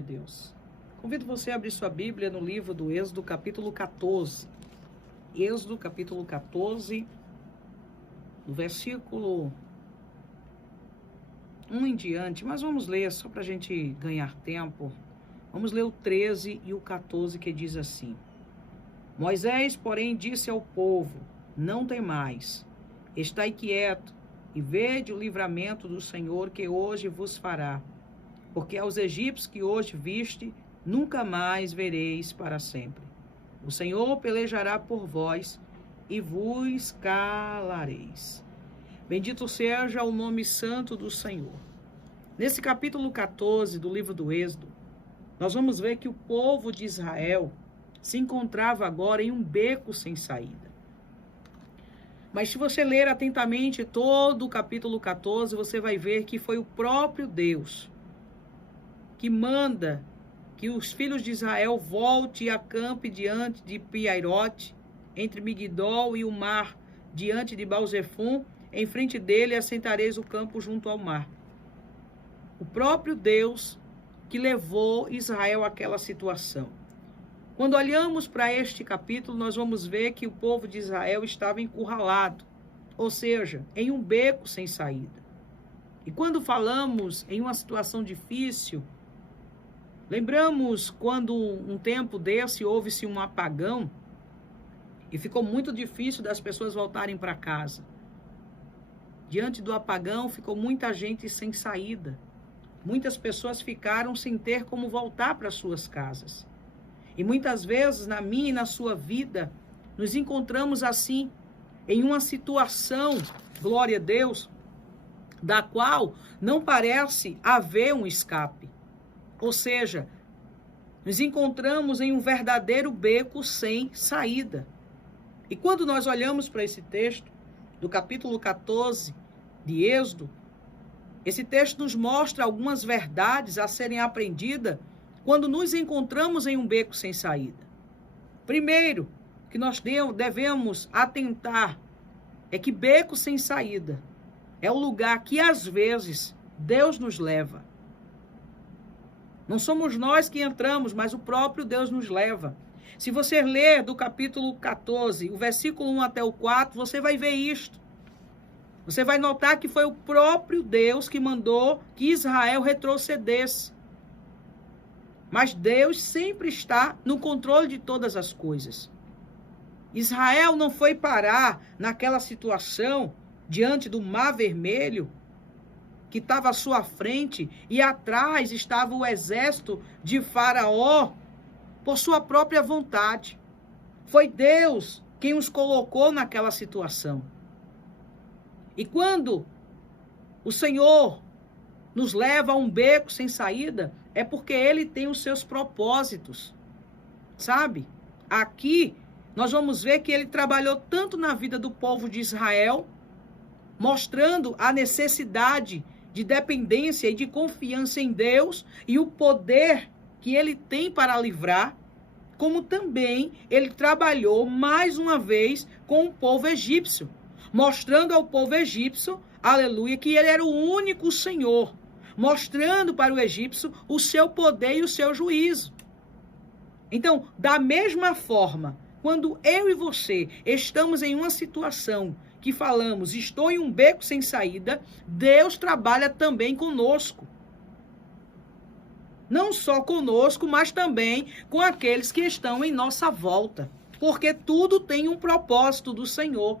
a Deus. Convido você a abrir sua Bíblia no livro do Êxodo, capítulo 14. Êxodo, capítulo 14, do versículo 1 em diante. Mas vamos ler, só para a gente ganhar tempo. Vamos ler o 13 e o 14, que diz assim: Moisés, porém, disse ao povo: Não temais, estai quieto, e vede o livramento do Senhor que hoje vos fará. Porque aos egípcios que hoje viste, nunca mais vereis para sempre. O Senhor pelejará por vós, e vos calareis. Bendito seja o nome santo do Senhor. Nesse capítulo 14 do livro do Êxodo, nós vamos ver que o povo de Israel se encontrava agora em um beco sem saída. Mas se você ler atentamente todo o capítulo 14, você vai ver que foi o próprio Deus que manda que os filhos de Israel voltem e acampem diante de Piairote, entre Migdol e o mar, diante de Baal-Zefum, em frente dele assentareis o campo junto ao mar. O próprio Deus que levou Israel àquela situação. Quando olhamos para este capítulo, nós vamos ver que o povo de Israel estava encurralado, ou seja, em um beco sem saída. E quando falamos em uma situação difícil, lembramos quando um tempo desse houve-se um apagão e ficou muito difícil das pessoas voltarem para casa. Diante do apagão ficou muita gente sem saída. Muitas pessoas ficaram sem ter como voltar para suas casas. E muitas vezes na minha e na sua vida nos encontramos assim, em uma situação, glória a Deus, da qual não parece haver um escape. Ou seja, nos encontramos em um verdadeiro beco sem saída. E quando nós olhamos para esse texto, do capítulo 14 de Êxodo, esse texto nos mostra algumas verdades a serem aprendidas quando nos encontramos em um beco sem saída. Primeiro, que nós devemos atentar é que beco sem saída é o lugar que às vezes Deus nos leva. Não somos nós que entramos, mas o próprio Deus nos leva. Se você ler do capítulo 14, o versículo 1 até o 4, você vai ver isto. Você vai notar que foi o próprio Deus que mandou que Israel retrocedesse. Mas Deus sempre está no controle de todas as coisas. Israel não foi parar naquela situação diante do Mar Vermelho, que estava à sua frente, e atrás estava o exército de Faraó, por sua própria vontade. Foi Deus quem os colocou naquela situação. E quando o Senhor nos leva a um beco sem saída, é porque Ele tem os seus propósitos. Sabe? Aqui nós vamos ver que Ele trabalhou tanto na vida do povo de Israel, mostrando a necessidade de dependência e de confiança em Deus e o poder que Ele tem para livrar, como também Ele trabalhou mais uma vez com o povo egípcio, mostrando ao povo egípcio, aleluia, que Ele era o único Senhor, mostrando para o egípcio o seu poder e o seu juízo. Então, da mesma forma, quando eu e você estamos em uma situação que falamos, estou em um beco sem saída, Deus trabalha também conosco. Não só conosco, mas também com aqueles que estão em nossa volta. Porque tudo tem um propósito do Senhor.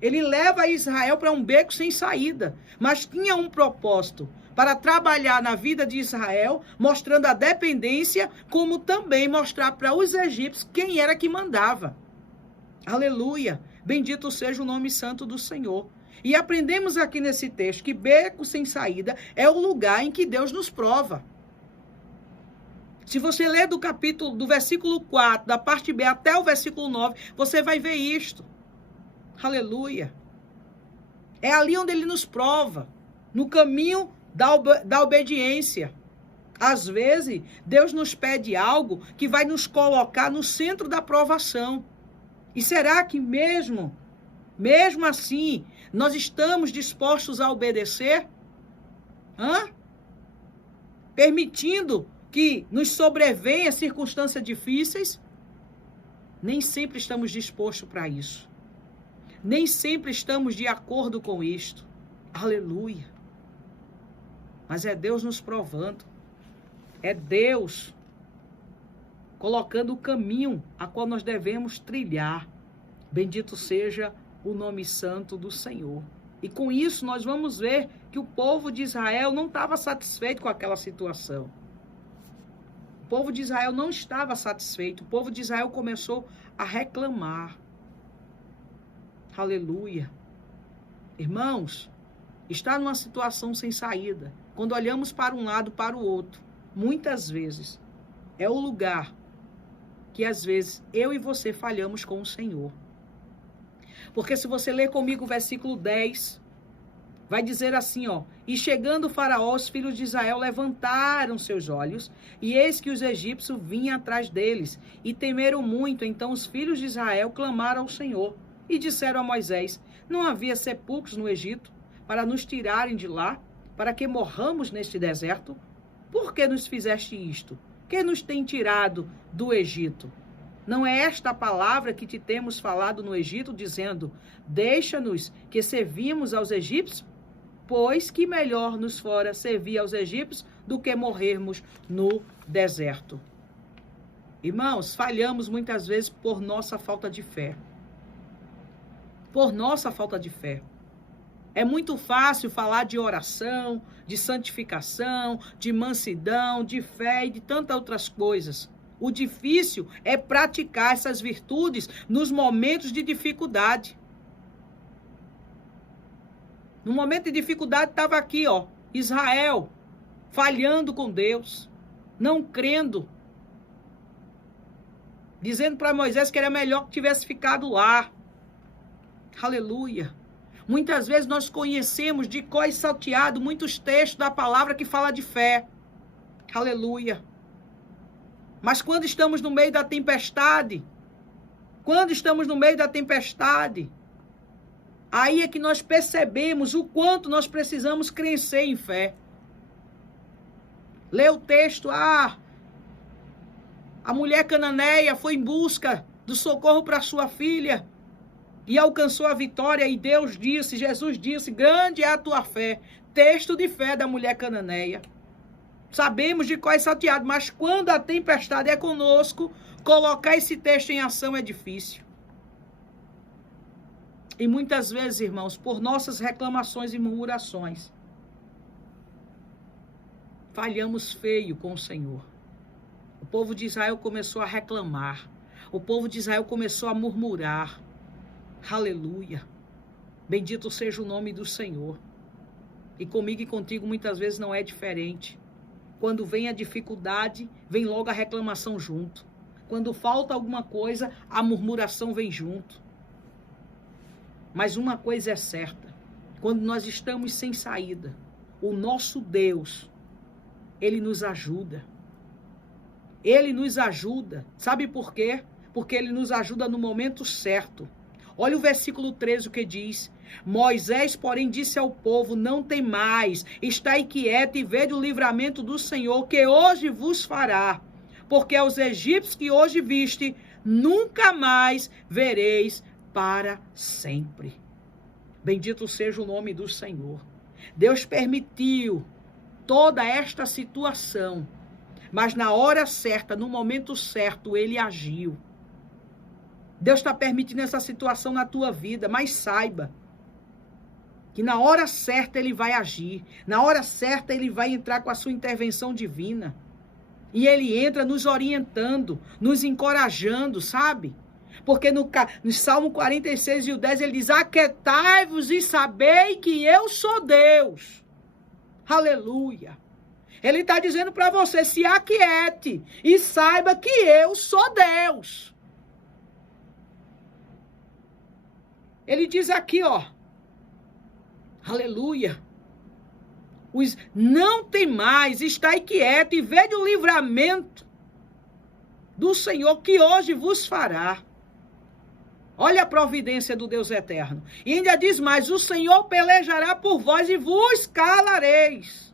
Ele leva Israel para um beco sem saída, mas tinha um propósito para trabalhar na vida de Israel, mostrando a dependência, como também mostrar para os egípcios quem era que mandava. Aleluia! Bendito seja o nome santo do Senhor. E aprendemos aqui nesse texto que beco sem saída é o lugar em que Deus nos prova. Se você ler do versículo 4, da parte B até o versículo 9, você vai ver isto. Aleluia. É ali onde Ele nos prova, no caminho da obediência. Às vezes, Deus nos pede algo que vai nos colocar no centro da provação. E será que mesmo assim, nós estamos dispostos a obedecer? Permitindo que nos sobrevêm as circunstâncias difíceis, nem sempre estamos dispostos para isso. Nem sempre estamos de acordo com isto. Aleluia. Mas é Deus nos provando. É Deus colocando o caminho a qual nós devemos trilhar. Bendito seja o nome santo do Senhor. E com isso nós vamos ver que o povo de Israel não estava satisfeito com aquela situação. O povo de Israel não estava satisfeito. O povo de Israel começou a reclamar. Aleluia. Irmãos, está numa situação sem saída. Quando olhamos para um lado, para o outro, muitas vezes é o lugar que às vezes eu e você falhamos com o Senhor. Porque se você ler comigo o versículo 10, vai dizer assim, ó: e chegando o faraó, os filhos de Israel levantaram seus olhos, e eis que os egípcios vinham atrás deles, e temeram muito. Então os filhos de Israel clamaram ao Senhor, e disseram a Moisés: não havia sepulcros no Egito, para nos tirarem de lá, para que morramos neste deserto? Por que nos fizeste isto? Que nos tem tirado do Egito? Não é esta a palavra que te temos falado no Egito, dizendo: deixa-nos que servimos aos egípcios? Pois que melhor nos fora servir aos egípcios do que morrermos no deserto. Irmãos, falhamos muitas vezes por nossa falta de fé. Por nossa falta de fé. É muito fácil falar de oração, de santificação, de mansidão, de fé e de tantas outras coisas. O difícil é praticar essas virtudes nos momentos de dificuldade. No momento de dificuldade estava aqui, ó, Israel, falhando com Deus, não crendo, dizendo para Moisés que era melhor que tivesse ficado lá. Aleluia. Muitas vezes nós conhecemos de cor e salteado muitos textos da palavra que fala de fé. Aleluia. Mas quando estamos no meio da tempestade, aí é que nós percebemos o quanto nós precisamos crescer em fé. Lê o texto, a mulher cananeia foi em busca do socorro para sua filha e alcançou a vitória, e Deus disse, Jesus disse: grande é a tua fé. Texto de fé da mulher cananeia. Sabemos de qual é salteado, mas quando a tempestade é conosco, colocar esse texto em ação é difícil. E muitas vezes, irmãos, por nossas reclamações e murmurações, falhamos feio com o Senhor. O povo de Israel começou a reclamar. O povo de Israel começou a murmurar. Aleluia. Bendito seja o nome do Senhor. E comigo e contigo muitas vezes não é diferente. Quando vem a dificuldade, vem logo a reclamação junto. Quando falta alguma coisa, a murmuração vem junto. Mas uma coisa é certa: quando nós estamos sem saída, o nosso Deus, Ele nos ajuda. Ele nos ajuda. Sabe por quê? Porque Ele nos ajuda no momento certo. Olha o versículo 13, o que diz: Moisés, porém, disse ao povo: não temais, estai quieto e vede o livramento do Senhor, que hoje vos fará. Porque aos egípcios que hoje viste, nunca mais vereis para sempre. Bendito seja o nome do Senhor. Deus permitiu toda esta situação, mas na hora certa, no momento certo, Ele agiu. Deus está permitindo essa situação na tua vida, mas saiba que na hora certa Ele vai agir. Na hora certa Ele vai entrar com a sua intervenção divina. E Ele entra nos orientando, nos encorajando, sabe? Porque no Salmo 46 e o 10 Ele diz: aquietai-vos e sabei que eu sou Deus. Aleluia. Ele está dizendo para você: se aquiete e saiba que eu sou Deus. Ele diz aqui, ó, aleluia, não temais, estai quieto e vede o livramento do Senhor que hoje vos fará. Olha a providência do Deus eterno. E ainda diz mais: o Senhor pelejará por vós e vos calareis.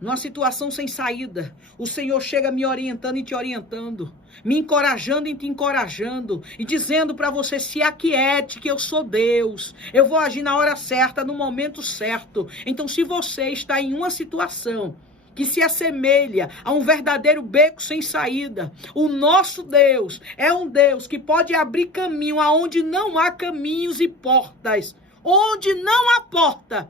numa situação sem saída, o Senhor chega me orientando e te orientando, me encorajando e te encorajando, e dizendo para você: se aquiete, que eu sou Deus, eu vou agir na hora certa, no momento certo. Então, se você está em uma situação que se assemelha a um verdadeiro beco sem saída, o nosso Deus é um Deus que pode abrir caminho aonde não há caminhos e portas. Onde não há porta,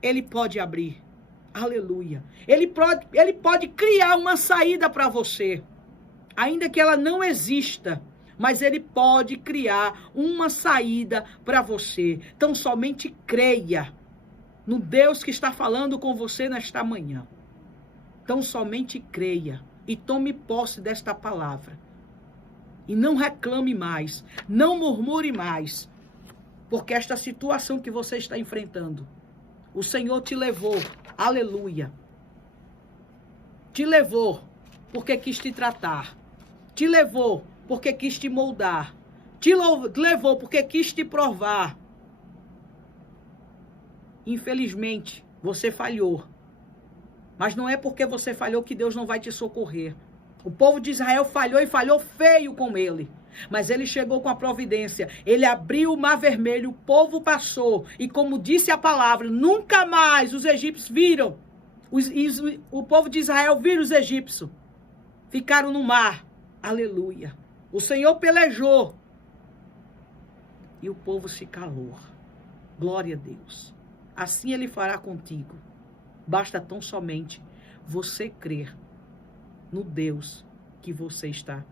Ele pode abrir. Aleluia. Ele pode criar uma saída para você, ainda que ela não exista, mas Ele pode criar uma saída para você. Então somente creia no Deus que está falando com você nesta manhã. Então somente creia e tome posse desta palavra. E não reclame mais, não murmure mais, porque esta situação que você está enfrentando, o Senhor te levou, aleluia. Te levou porque quis te tratar. Te levou porque quis te moldar. Te levou porque quis te provar. Infelizmente, você falhou. Mas não é porque você falhou que Deus não vai te socorrer. O povo de Israel falhou e falhou feio com ele. Mas ele chegou com a providência. Ele abriu o mar vermelho, o povo passou. E como disse a palavra, nunca mais os egípcios viram. O povo de Israel viram os egípcios. Ficaram no mar. Aleluia. O Senhor pelejou. E o povo se calou. Glória a Deus. Assim Ele fará contigo. Basta tão somente você crer no Deus que você está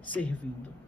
servindo.